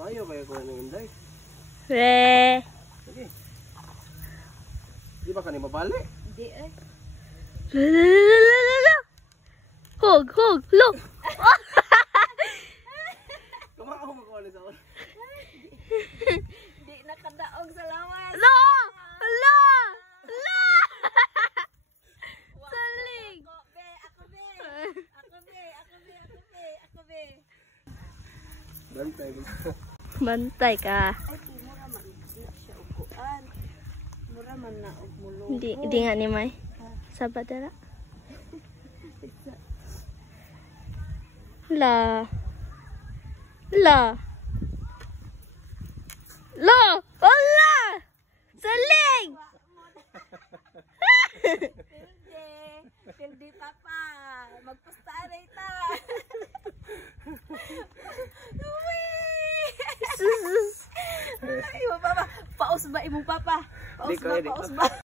Mayo kaya ko na Inday. Re. Sige. Di ba ka ni mabali? Hindi eh. Hug, look. Kumakaw mo ko ulit ako. Hindi nakadaog sa lawas. No! Ala! Ala! Saling. Ako be. Bantay. Bantay ka. Ay, mura man na siya upuan. Mura man na og mulo. Hindi nga ni May. Sabatera. La. Ala! Saling. Pildi papa. Magpusta na ita. Ay, papa. Paus ba imong papa? Di ko, di ko. Paus ba?